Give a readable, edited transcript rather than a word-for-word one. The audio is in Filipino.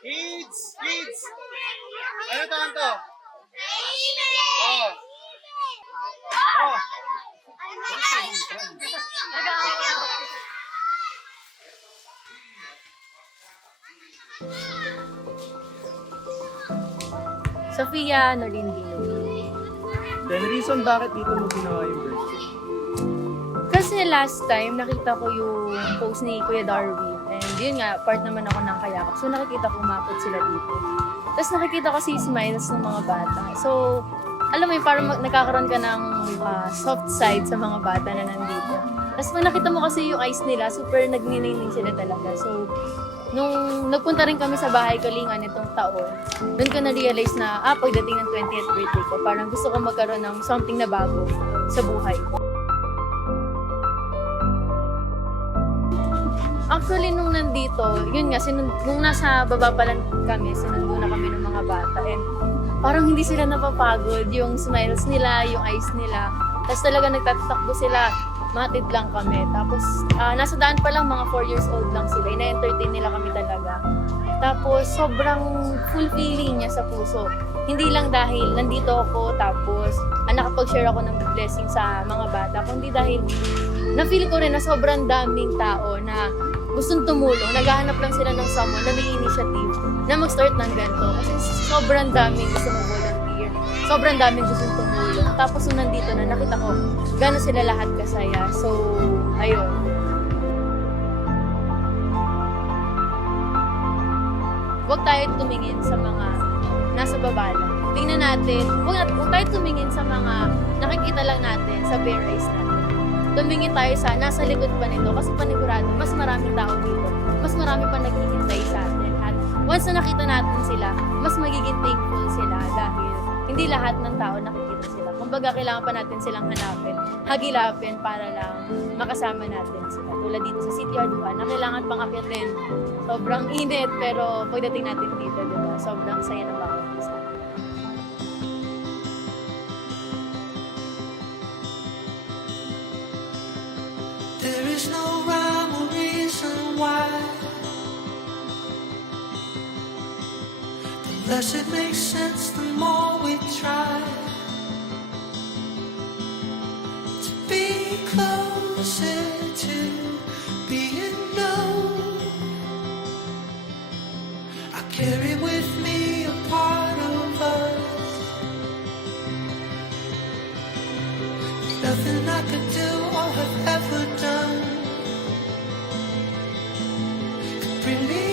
Kids! Ano taon to? Oh. Oh. Sofia Norindino. Then reason bakit dito mo ginawa yung birthday? Kasi last time, nakita ko yung post ni Kuya Darwin. And yun nga, part naman ako ng kayakap. So nakikita ko umapot sila dito. Tapos nakikita ko si smiles ng mga bata. So, alam mo yun, parang nagkakaroon ka ng soft side sa mga bata na nandito. Tapos pag nakita mo kasi yung eyes nila, super nagniningning sila talaga. So, nung nagpunta rin kami sa bahay Kalingan itong taon, doon ko na-realize na, pagdating ng 20th birthday ko, parang gusto ko magkaroon ng something na bago sa buhay. Actually, nung nandito, yun nga, nung nasa baba pa lang kami, sinundo na kami ng mga bata. And parang hindi sila napapagod, yung smiles nila, yung eyes nila. Tapos talaga nagtatakbo sila, matid lang kami. Tapos nasa daan pa lang, mga 4 years old lang sila. Ina-entertain nila kami talaga. Tapos sobrang fulfilling niya sa puso. Hindi lang dahil nandito ako, tapos nakapag-share ako ng blessing sa mga bata, kundi dahil na-feel ko rin na sobrang daming tao na gustong tumulong, naghahanap lang sila ng someone na may initiative na mag-start ng ganito. Kasi sobrang daming gusto mag-volunteer, sobrang daming gustong tumulong. Tapos nung nandito na, nakita ko gano'n sila lahat kasaya. So, ayun. Huwag tayo tumingin sa mga nasa baba lang. Tingnan natin, huwag tayo tumingin sa mga nakikita lang natin sa bare eyes natin. Tumingin tayo sa nasa likod pa nito kasi panigurado, mas maraming tao dito. Mas marami pa naghihintay sa atin. At once na nakita natin sila, mas magiging thankful sila dahil hindi lahat ng tao nakikita sila. Kumbaga, kailangan pa natin silang hanapin, hagilapin para lang makasama natin sila. Tulad dito sa City Hall 1 na kailangan pang akyatin. Sobrang init, pero pagdating natin dito, diba? Sobrang saya ng bawat isa. There is no rhyme or reason why, the less it makes sense, the more we try to be closer to being known. I carry with me a part of us. Nothing I could do or have ever done could bring me